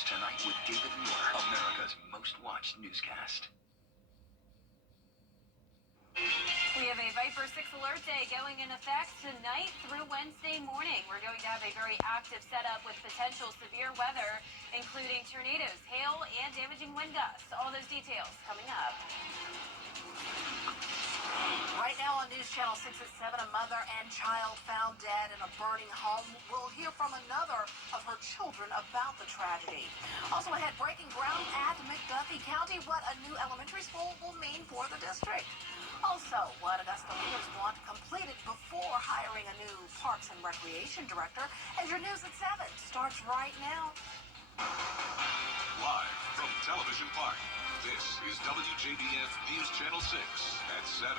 News Tonight with David Moore, America's most watched newscast. We have a Viper 6 alert day going in effect tonight through Wednesday morning. We're going to have a very active setup with potential severe weather, including tornadoes, hail, and damaging wind gusts. All those details coming up. Right now on News Channel 6 at 7, a mother and child found dead in a burning home. We'll hear from another of her children about the tragedy. Also ahead, breaking ground at McDuffie County, what a new elementary school will mean for the district. Also, what Augusta leaders want completed before hiring a new Parks and Recreation director. And your news at 7 starts right now. Live from Television Park, this is WJBF News Channel 6 at 7.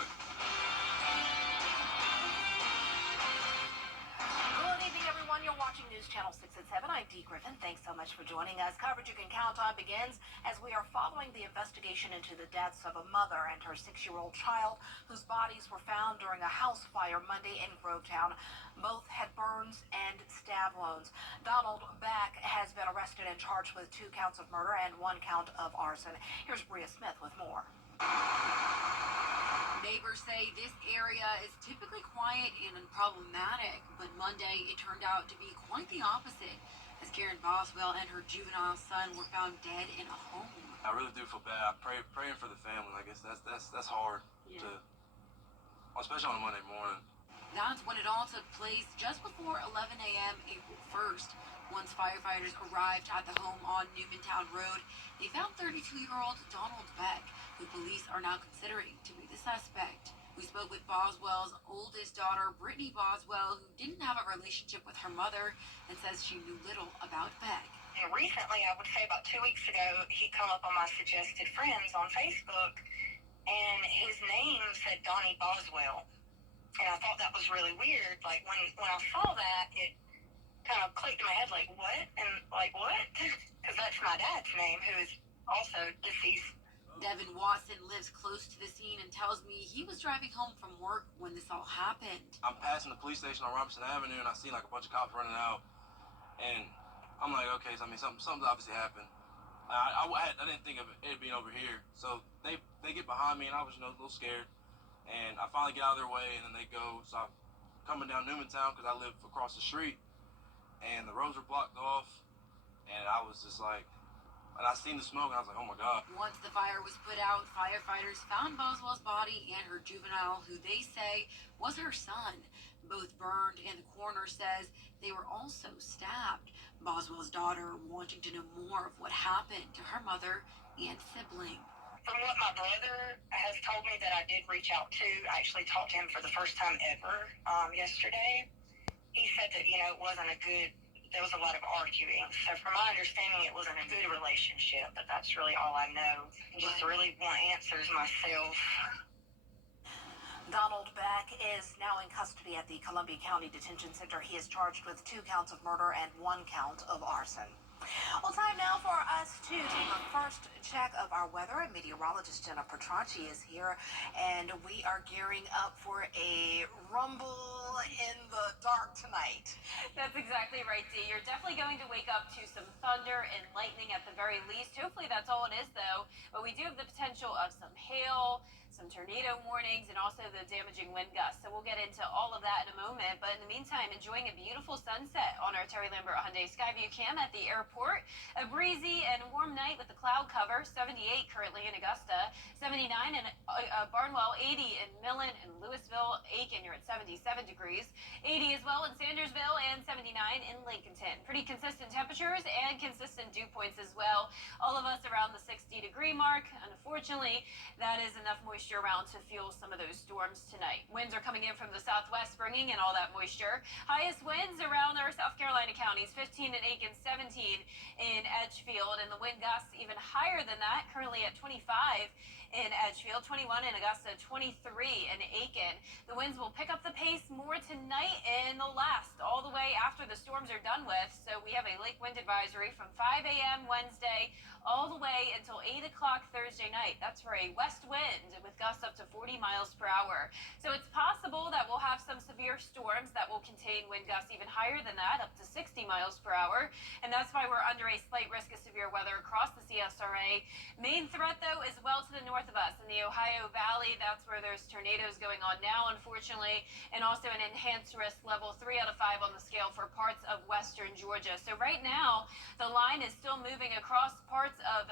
Good evening, everyone. You're watching News Channel 6 at 7. I'm Dee Griffin. Thanks so much for joining us. Coverage you can count on begins as we are following the investigation into the deaths of a mother and her 6-year-old child whose bodies were found during a house fire Monday in Grovetown. Both had burns and stab wounds. Donald Beck has been arrested and charged with 2 counts of murder and 1 count of arson. Here's Bria Smith with more. Neighbors say this area is typically quiet and unproblematic, but Monday it turned out to be quite the opposite, as Karen Boswell and her juvenile son were found dead in a home. I really do feel bad. Praying for the family. I guess that's hard to, especially on a Monday morning. That's when it all took place, just before 11 a.m. April 1st. Once firefighters arrived at the home on Newmantown Road, they found 32-year-old Donald Beck, who police are now considering to be the suspect. We spoke with Boswell's oldest daughter, Brittany Boswell, who didn't have a relationship with her mother and says she knew little about Beck. And recently, I would say about 2 weeks ago, he come up on my suggested friends on Facebook, and his name said Donnie Boswell. And I thought that was really weird. Like, when I saw that, it kind of clicked in my head, like, what? And, like, what? Because that's my dad's name, who is also deceased. Devin Watson lives close to the scene and tells me he was driving home from work when this all happened. I'm passing the police station on Robinson Avenue, and I see, like, a bunch of cops running out. And I'm like, okay, so, I mean, something obviously happened. I didn't think of it being over here. So they get behind me, and I was, a little scared. And I finally get out of their way, and then they go. So I'm coming down Newmantown because I live across the street, and the roads were blocked off. And I was just like, and I seen the smoke, and I was like, oh my God. Once the fire was put out, firefighters found Boswell's body and her juvenile, who they say was her son. Both burned, and the coroner says they were also stabbed. Boswell's daughter wanting to know more of what happened to her mother and sibling. From what my brother has told me that I did reach out to, I actually talked to him for the first time ever yesterday. He said that, there was a lot of arguing. So from my understanding, it wasn't a good relationship, but that's really all I know. Just really want answers myself. Donald Beck is now in custody at the Columbia County Detention Center. He is charged with 2 counts of murder and 1 count of arson. Well, time now for us to take our first check of our weather. And meteorologist Jenna Petracci is here, and we are gearing up for a rumble in the dark tonight. That's exactly right, Dee. You're definitely going to wake up to some thunder and lightning at the very least. Hopefully that's all it is, though. But we do have the potential of some hail, some tornado warnings, and also the damaging wind gusts. So we'll get into all of that in a moment. But in the meantime, enjoying a beautiful sunset on our Terry Lambert Hyundai Skyview Cam at the airport. A breezy and warm night with the cloud cover. 78 currently in Augusta, 79 in Barnwell, 80 in Millen and Louisville, Aiken, you're at 77 degrees, 80 as well in Sandersville, and 79 in Lincolnton. Pretty consistent temperatures and consistent dew points as well. All of us around the 60-degree mark. Unfortunately, that is enough moisture around to fuel some of those storms tonight. Winds are coming in from the southwest, bringing in all that moisture. Highest winds around our South Carolina counties, 15 in Aiken, 17 in Edgefield, and the wind gusts even higher than that, currently at 25 in Edgefield, 21 in Augusta, 23 in Aiken. The winds will pick up the pace more tonight and the last all the way after the storms are done with. So we have a lake wind advisory from 5 a.m. Wednesday all the way until 8 o'clock Thursday night. That's for a west wind with gusts up to 40 miles per hour. So it's possible that we'll have some severe storms that will contain wind gusts even higher than that, up to 60 miles per hour. And that's why we're under a slight risk of severe weather across the CSRA. Main threat, though, is well to the north of us in the Ohio Valley. That's where there's tornadoes going on now, unfortunately, and also an enhanced risk level 3 out of 5 on the scale for parts of western Georgia. So right now, the line is still moving across parts of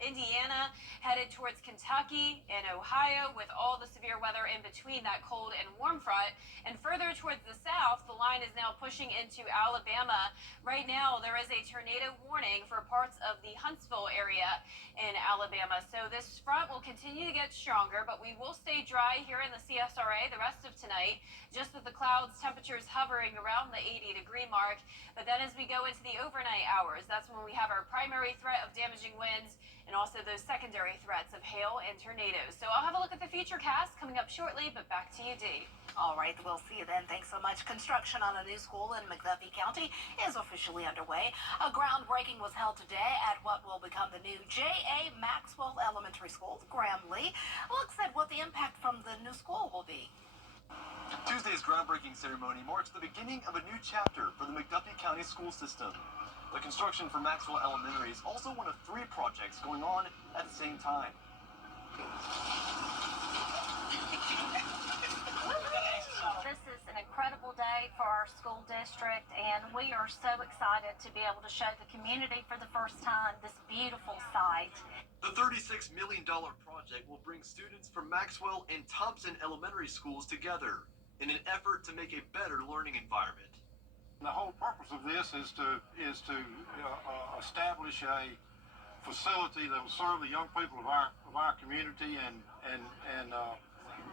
Indiana, headed towards Kentucky and Ohio, with all the severe weather in between that cold and warm front. And further towards the south, the line is now pushing into Alabama. Right now, there is a tornado warning for parts of the Huntsville area in Alabama. So this front will continue to get stronger, but we will stay dry here in the CSRA the rest of tonight, just with the clouds, temperatures hovering around the 80-degree mark. But then as we go into the overnight hours, that's when we have our primary threat of damaging winds and also those secondary threats of hail and tornadoes. So I'll have a look at the future cast coming up shortly, but back to you, Dee. All right, we'll see you then. Thanks so much. Construction on a new school in McDuffie County is officially underway. A groundbreaking was held today at what will become the new J.A. Maxwell Elementary School. Graham Lee looks at what the impact from the new school will be. Tuesday's groundbreaking ceremony marks the beginning of a new chapter for the McDuffie County school system. The construction for Maxwell Elementary is also one of 3 projects going on at the same time. This is an incredible day for our school district, and we are so excited to be able to show the community for the first time this beautiful site. The $36 million project will bring students from Maxwell and Thompson elementary schools together in an effort to make a better learning environment. The whole purpose of this is to establish a facility that will serve the young people of our community and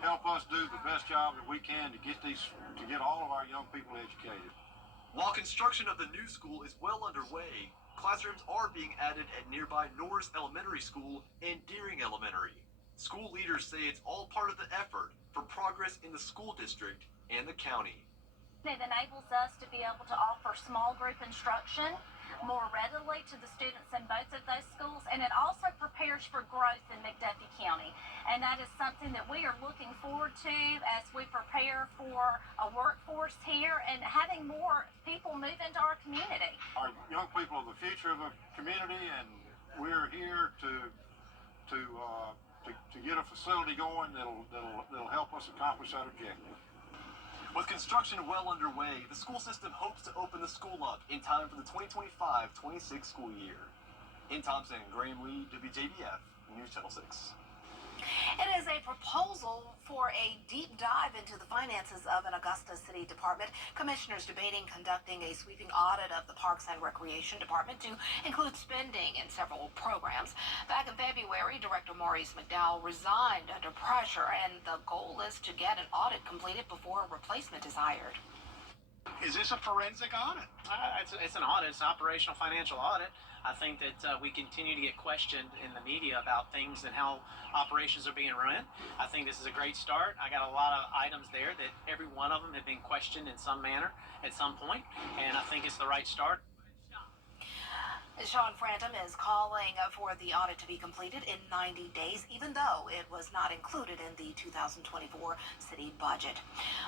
help us do the best job that we can to get all of our young people educated. While construction of the new school is well underway, classrooms are being added at nearby Norris Elementary School and Deering Elementary. School leaders say it's all part of the effort for progress in the school district and the county. It enables us to be able to offer small group instruction more readily to the students in both of those schools, and it also prepares for growth in McDuffie County. And that is something that we are looking forward to as we prepare for a workforce here and having more people move into our community. Our young people are the future of the community, and we're here to get a facility going that'll help us accomplish that objective. With construction well underway, the school system hopes to open the school up in time for the 2025-26 school year. In Thompson, Graham Lee, WJBF, News Channel 6. It is a proposal for a deep dive into the finances of an Augusta City Department. Commissioners debating conducting a sweeping audit of the Parks and Recreation Department to include spending in several programs. Back in February, Director Maurice McDowell resigned under pressure, and the goal is to get an audit completed before a replacement is hired. Is this a forensic audit? It's an audit. It's an operational financial audit. I think that we continue to get questioned in the media about things and how operations are being run. I think this is a great start. I got a lot of items there that every one of them have been questioned in some manner at some point, and I think it's the right start. Sean Frantum is calling for the audit to be completed in 90 days, even though it was not included in the 2024 city budget.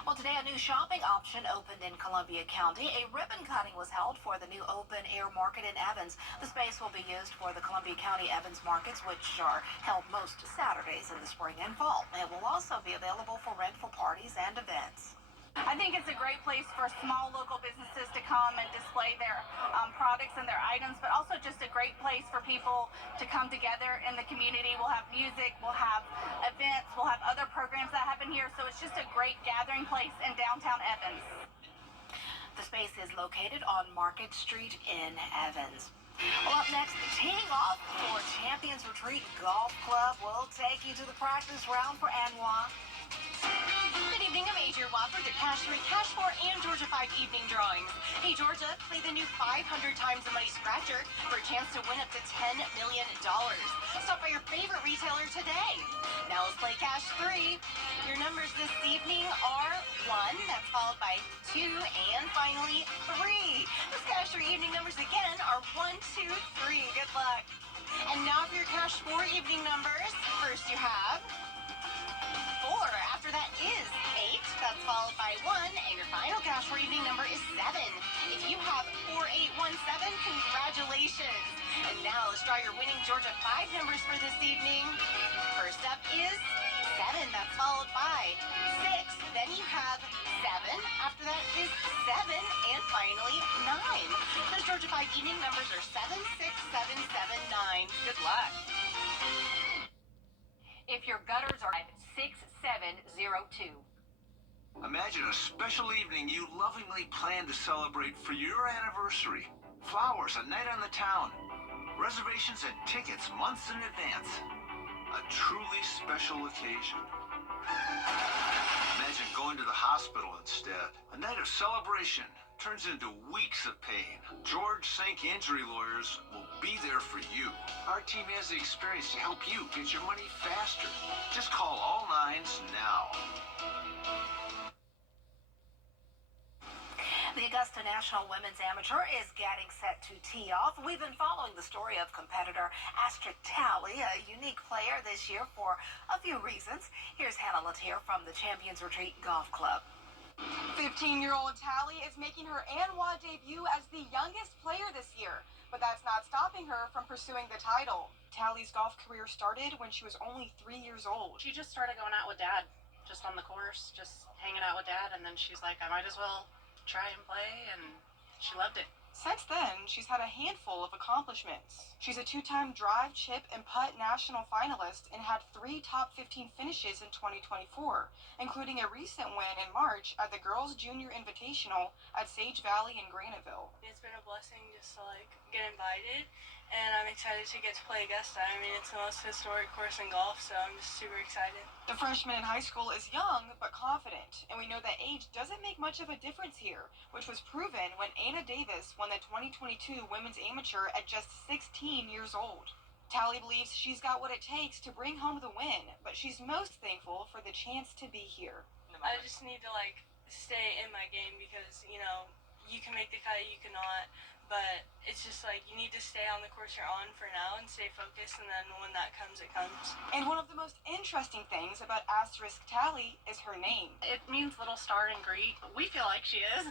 Well, today a new shopping option opened in Columbia County. A ribbon cutting was held for the new open-air market in Evans. The space will be used for the Columbia County Evans markets, which are held most Saturdays in the spring and fall. It will also be available for rent for parties and events. I think it's a great place for small local businesses to come and display their products and their items, but also just a great place for people to come together in the community. We'll have music, we'll have events, we'll have other programs that happen here, so it's just a great gathering place in downtown Evans. The space is located on Market Street in Evans. Well, up next, teeing off for Champions Retreat Golf Club. We'll take you to the practice round for Anwar. Good evening. evening, I'm Adrian Watford, the Cash 3, Cash 4, and Georgia 5 evening drawings. Hey, Georgia, play the new 500 times the money scratcher for a chance to win up to $10 million. Stop by your favorite retailer today. Now let's play Cash 3. Your numbers this evening are 1, that's followed by 2, and finally 3. Those Cash 3 evening numbers again are 1, 2, 3. Good luck. And now for your Cash 4 evening numbers. First you have 4. After that is 8. That's followed by 1. And your final Cash 4 evening number is 7. If you have 4817, congratulations. And now let's draw your winning Georgia 5 numbers for this evening. First up is 7. That's followed by 6. Then you have 7. After that is 7. And finally 9. Those Georgia 5 evening numbers are 7, 6, 7, 7, 9. Good luck. If your gutters are at 6702. Imagine a special evening you lovingly plan to celebrate for your anniversary. Flowers, a night on the town. Reservations and tickets months in advance. A truly special occasion. Imagine going to the hospital instead. A night of celebration turns into weeks of pain. George Sink Injury Lawyers will be there for you. Our team has the experience to help you get your money faster. Just call all 9s now. The Augusta National Women's Amateur is getting set to tee off. We've been following the story of competitor Astrid Talley, a unique player this year for a few reasons. Here's Hannah Latier from the Champions Retreat Golf Club. 15-year-old Talley is making her ANWA debut as the youngest player this year, but that's not stopping her from pursuing the title. Talley's golf career started when she was only 3 years old. She just started going out with Dad, just on the course, just hanging out with Dad, and then she's like, I might as well try and play, and she loved it. Since then, she's had a handful of accomplishments. She's a 2-time drive, chip, and putt national finalist and had 3 top 15 finishes in 2024, including a recent win in March at the Girls Junior Invitational at Sage Valley in Graniteville. It's been a blessing just to get invited, and I'm excited to get to play Augusta. I mean, it's the most historic course in golf, so I'm just super excited. The freshman in high school is young but confident, and we know that age doesn't make much of a difference here, which was proven when Anna Davis won the 2022 Women's Amateur at just 16 years old. Talley believes she's got what it takes to bring home the win, but she's most thankful for the chance to be here. I just need to stay in my game because, you can make the cut, you cannot, but it's just you need to stay on the course you're on for now and stay focused, and then when that comes, it comes. And one of the most interesting things about Asterisk Talley is her name. It means little star in Greek. We feel like she is.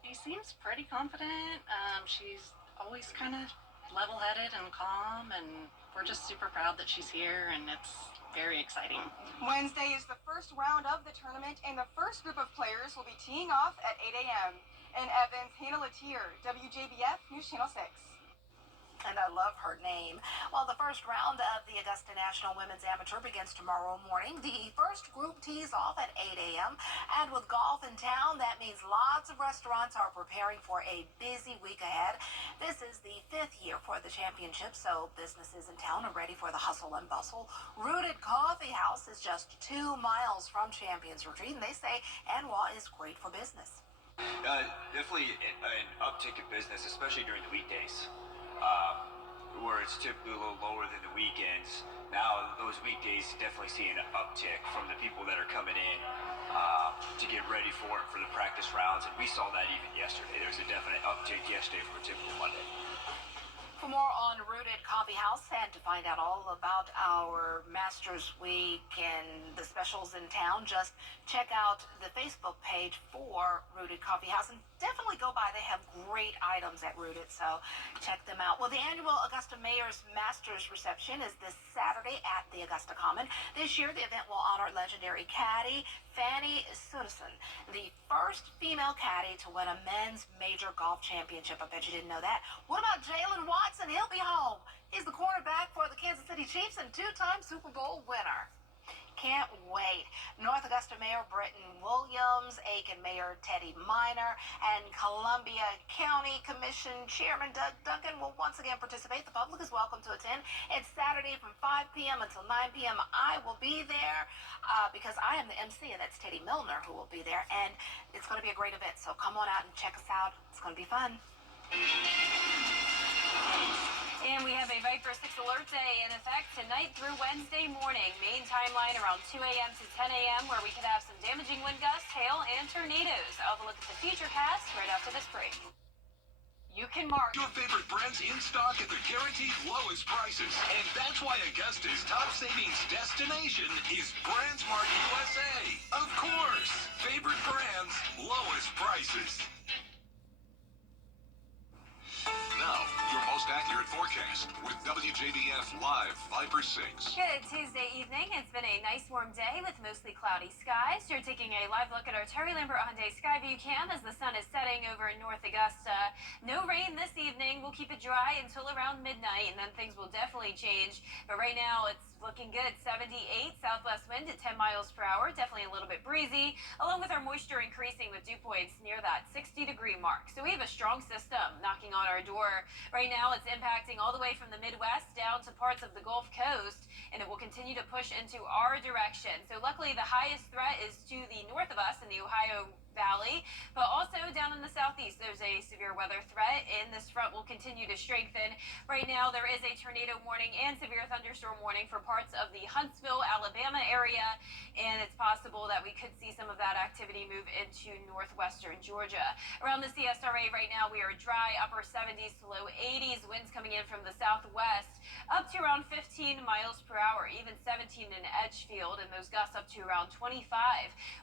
She seems pretty confident. She's always kind of level-headed and calm, and we're just super proud that she's here, and it's very exciting. Wednesday is the first round of the tournament, and the first group of players will be teeing off at 8 a.m. In Evans, Hannah Latier, WJBF News Channel 6. And I love her name. Well, the first round of the Augusta National Women's Amateur begins tomorrow morning. The first group tees off at 8 a.m. And with golf in town, that means lots of restaurants are preparing for a busy week ahead. This is the 5th year for the championship, so businesses in town are ready for the hustle and bustle. Rooted Coffee House is just 2 miles from Champions Retreat, and they say ANWA is great for business. Definitely an uptick in business, especially during the weekdays. Where it's typically a little lower than the weekends. Now, those weekdays definitely see an uptick from the people that are coming in to get ready for the practice rounds, and we saw that even yesterday. There was a definite uptick yesterday from a typical Monday. For more on Rooted Coffee House and to find out all about our Masters Week and the specials in town, just check out the Facebook page for Rooted Coffee House and definitely go by. They have great items at Rooted, so check them out. Well, the annual Augusta Mayor's Masters reception is this Saturday at the Augusta Common. This year, the event will honor legendary caddy Fanny Sudison, the first female caddy to win a men's major golf championship. I bet you didn't know that. What about Jalen Watson? He'll be home. He's the quarterback for the Kansas City Chiefs and 2-time Super Bowl winner. Can't wait. North Augusta Mayor Britton Williams, Aiken Mayor Teddy Minor, and Columbia County Commission Chairman Doug Duncan will once again participate. The public is welcome to attend. It's Saturday from 5 p.m. until 9 p.m. I will be there because I am the MC, and that's Teddy Milner who will be there. And it's going to be a great event, so come on out and check us out. It's going to be fun. And we have a Viper 6 alert day in effect tonight through Wednesday morning. Main timeline around 2 a.m. to 10 a.m. where we could have some damaging wind gusts, hail, and tornadoes. I'll have a look at the future cast right after this break. You can mark your favorite brands in stock at the guaranteed lowest prices. And that's why Augusta's top savings destination is BrandsMart USA. Of course, favorite brands, lowest prices. Now, your most accurate forecast with WJBF Live Viper 6. Good Tuesday evening. It's been a nice warm day with mostly cloudy skies. You're taking a live look at our Terry Lambert Hyundai Skyview cam as the sun is setting over in North Augusta. No rain this evening. We'll keep it dry until around midnight, and then things will definitely change. But right now, it's looking good. 78 southwest wind at 10 miles per hour. Definitely a little bit breezy, along with our moisture increasing with dew points near that 60-degree mark. So we have a strong system knocking on our door. Right now, it's impacting all the way from the Midwest down to parts of the Gulf Coast, and it will continue to push into our direction. So luckily, the highest threat is to the north of us in the Ohio Valley, but also down in the southeast, there's a severe weather threat, and this front will continue to strengthen. Right now, there is a tornado warning and severe thunderstorm warning for parts of the Huntsville, Alabama area, and it's possible that we could see some of that activity move into northwestern Georgia. Around the CSRA right now, we are dry, upper 70s to low 80s, winds coming in from the southwest up to around 15 miles per hour, even 17 in Edgefield, and those gusts up to around 25.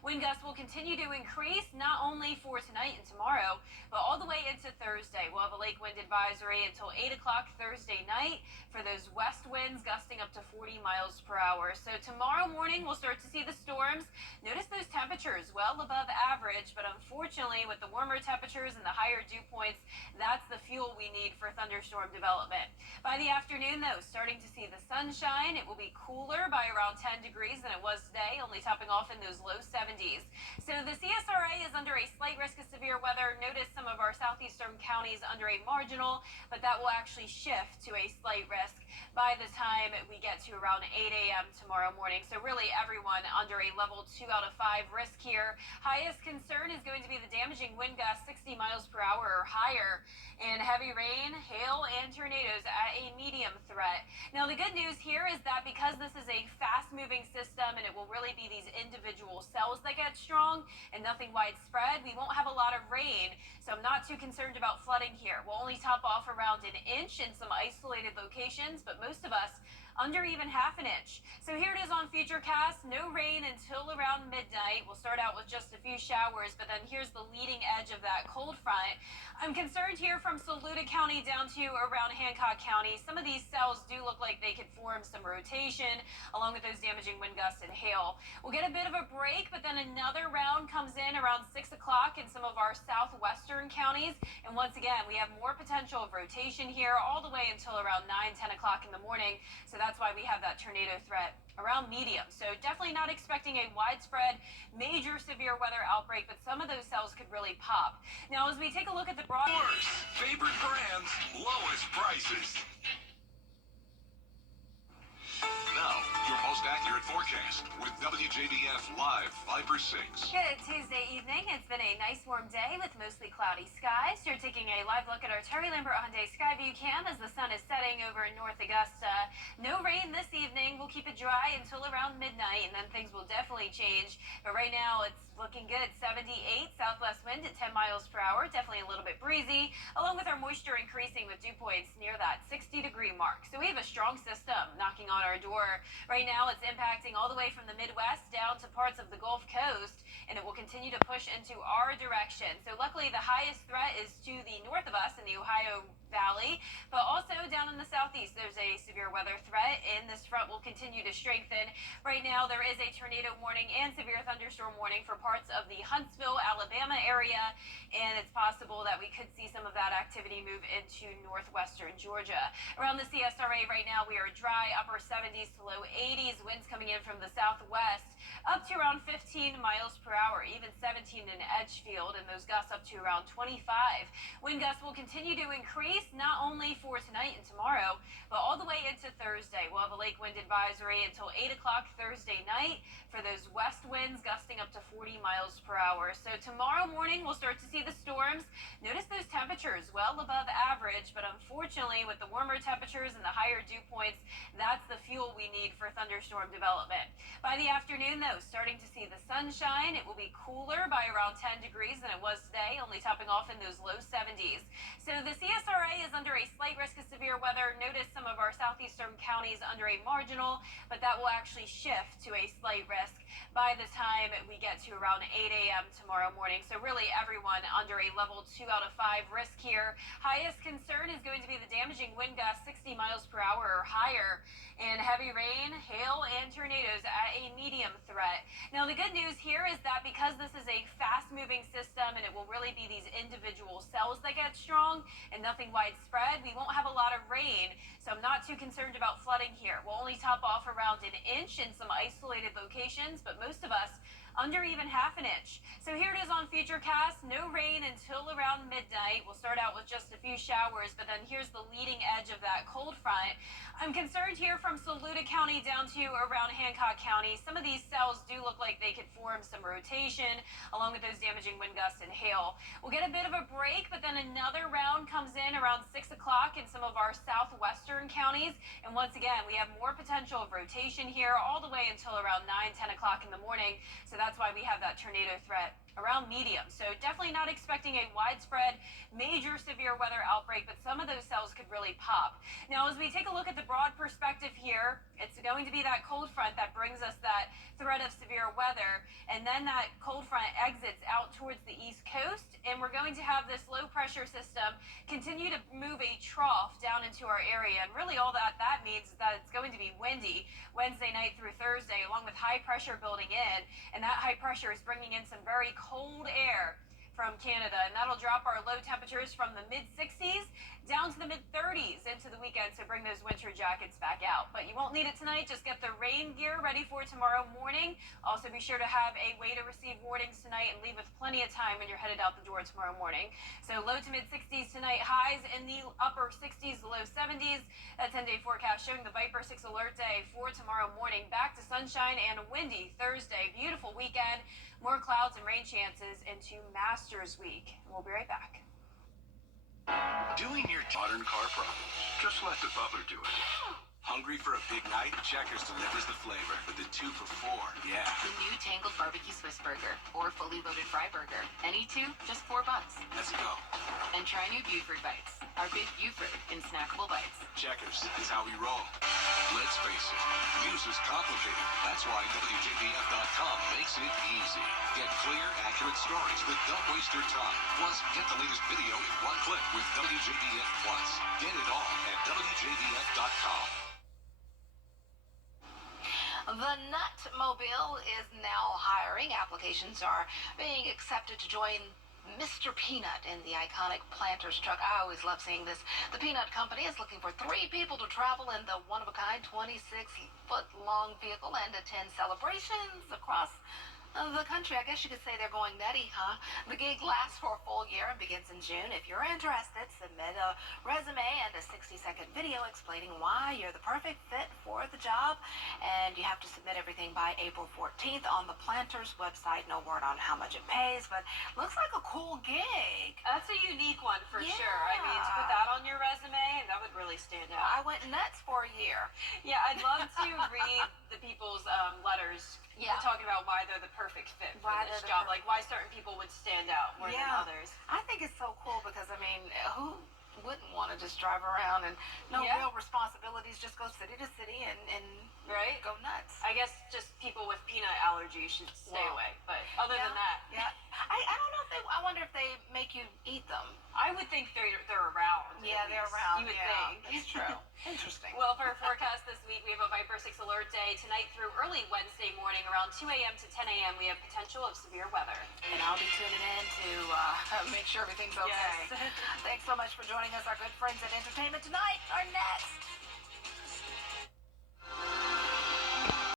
Wind gusts will continue to increase not only for tonight and tomorrow, but all the way into Thursday. We'll have a lake wind advisory until 8 o'clock Thursday night for those west winds gusting up to 40 miles per hour. So tomorrow morning, we'll start to see the storms. Notice those temperatures well above average, but unfortunately, with the warmer temperatures and the higher dew points, that's the fuel we need for thunderstorm development. By the afternoon, though, starting to see the sunshine. It will be cooler by around 10 degrees than it was today, only topping off in those low 70s. So the CSRA is under a slight risk of severe weather. Notice some of our southeastern counties under a marginal, but that will actually shift to a slight risk by the time we get to around 8 a.m. tomorrow morning. So really everyone under a level 2 out of 5 risk here. Highest concern is going to be the damaging wind gusts 60 miles per hour or higher, and heavy rain, hail, and tornadoes at a medium threat. Now the good news here is that because this is a fast-moving system and it will really be these individual cells that get strong and nothing widespread, we won't have a lot of rain. So I'm not too concerned about flooding here. We'll only top off around an inch in some isolated locations, but most of us under even half an inch. So here it is on Futurecast. No rain until around midnight. We'll start out with just a few showers, but then here's the leading edge of that cold front. I'm concerned here from Saluda County down to around Hancock County. Some of these cells do look like they could form some rotation along with those damaging wind gusts and hail. We'll get a bit of a break, but then another round comes in around 6 o'clock in some of our southwestern counties. And once again, we have more potential of rotation here all the way until around 9, 10 o'clock in the morning. So that's why we have that tornado threat around medium. So definitely not expecting a widespread, major severe weather outbreak, but some of those cells could really pop. Now, as we take a look at the broad... Favorite brands, lowest prices. Now, your most accurate forecast with WJBF Live Viper 6. Good Tuesday evening. It's been a nice warm day with mostly cloudy skies. You're taking a live look at our Terry Lambert Hyundai Skyview cam as the sun is setting over in North Augusta. No rain this evening. We'll keep it dry until around midnight, and then things will definitely change. But right now, it's looking good. 78 southwest wind at 10 miles per hour. Definitely a little bit breezy, along with our moisture increasing with dew points near that 60-degree mark. So we have a strong system knocking on our door. Right now, it's impacting all the way from the Midwest down to parts of the Gulf Coast, and it will continue to push into our direction. So luckily, the highest threat is to the north of us in the Ohio Valley, but also down in the the southeast, there's a severe weather threat, and this front will continue to strengthen. Right now, there is a tornado warning and severe thunderstorm warning for parts of the Huntsville, Alabama area, and it's possible that we could see some of that activity move into northwestern Georgia. Around the CSRA right now, we are dry, upper 70s to low 80s, winds coming in from the southwest up to around 15 miles per hour, even 17 in Edgefield, and those gusts up to around 25. Wind gusts will continue to increase not only for tonight and tomorrow, but all the way into Thursday. We'll have a lake wind advisory until 8 o'clock Thursday night for those west winds gusting up to 40 miles per hour. So tomorrow morning, we'll start to see the storms. Notice those temperatures well above average, but unfortunately, with the warmer temperatures and the higher dew points, that's the fuel we need for thunderstorm development. By the afternoon, though, starting to see the sunshine. It will be cooler by around 10 degrees than it was today, only topping off in those low 70s. So the CSRA is under a slight risk of severe weather. Notice some of our southeastern counties under a marginal, but that will actually shift to a slight risk by the time we get to around 8 a.m. tomorrow morning. So really everyone under a level 2 out of 5 risk here. Highest concern is going to be the damaging wind gusts 60 miles per hour or higher, and heavy rain, hail, and tornadoes at a medium threat. Now, the good news here is that because this is a fast-moving system and it will really be these individual cells that get strong and nothing widespread, we won't have a lot of rain, so I'm not too concerned about flooding here. We'll only top off around an inch in some isolated locations, but most of us under even half an inch. So here it is on Futurecast. No rain until around midnight. We'll start out with just a few showers, but then here's the leading edge of that cold front. I'm concerned here from Saluda County down to around Hancock County. Some of these cells do look like they could form some rotation along with those damaging wind gusts and hail. We'll get a bit of a break, but then another round comes in around 6 o'clock in some of our southwestern counties. And once again, we have more potential of rotation here all the way until around 9, 10 o'clock in the morning. So that's why we have that tornado threat around medium. So definitely not expecting a widespread, major severe weather outbreak, but some of those cells could really pop. Now, as we take a look at the broad perspective here, it's going to be that cold front that brings us that threat of severe weather, and then that cold front exits out towards the east coast, and we're going to have this low pressure system continue to move a trough down into our area. And really all that means is that it's going to be windy Wednesday night through Thursday, along with high pressure building in, and that high pressure is bringing in some very cold air from Canada, and that'll drop our low temperatures from the mid-60s down to the mid-30s into the weekend, so bring those winter jackets back out. But you won't need it tonight. Just get the rain gear ready for tomorrow morning. Also be sure to have a way to receive warnings tonight and leave with plenty of time when you're headed out the door tomorrow morning. So low to mid-60s tonight, highs in the upper 60s to low 70s. That 10-day forecast showing the Viper 6 alert day for tomorrow morning. Back to sunshine and windy Thursday. Beautiful weekend. More clouds and rain chances into Masters Week. We'll be right back. Doing your modern car problems. Just let the butler do it. Hungry for a big night? Checkers delivers the flavor with the 2 for $4. Yeah. The new Tangled Barbecue Swiss Burger or fully loaded fry burger. Any two, just $4. Let's go. And try new Buford Bites. Our big Buford in snackable bites. Checkers, that's how we roll. Let's face it, news is complicated. That's why WJBF.com makes it easy. Get clear, accurate stories that don't waste your time. Plus, get the latest video in one click with WJBF Plus. Get it all at WJBF.com. The Nutmobile is now hiring. Applications are being accepted to join Mr. Peanut in the iconic Planters truck. I always love seeing this. The Peanut Company is looking for 3 people to travel in the one-of-a-kind 26-foot-long vehicle and attend celebrations across the country. I guess you could say they're going nutty, huh? The gig lasts for a full year and begins in June. If you're interested, submit a resume and a 60-second video explaining why you're the perfect fit for the job. And you have to submit everything by April 14th on the Planters website. No word on how much it pays, but looks like a cool gig. That's a unique one for sure. I mean, to put that on your resume, that would really stand out. I went nuts for a year. Yeah, I'd love to read the people's letters. Yeah. Talking about why they're the perfect fit for this job, like why certain people would stand out more than others. I think it's so cool because, I mean, who wouldn't want to just drive around and no real responsibilities, just go city to city and go nuts. I guess just people with peanut allergies should stay away, but other than that. Yeah. I don't know if I wonder if they make you eat them. I would think they're around. Yeah, they're around. You would think. That's true. Interesting. Well, for our forecast this week, we have a Viper 6 alert day tonight through early Wednesday morning. Around 2 a.m. to 10 a.m., we have potential of severe weather. And I'll be tuning in to make sure everything's okay. Yes. Thanks so much for joining us. Our good friends at Entertainment Tonight are next.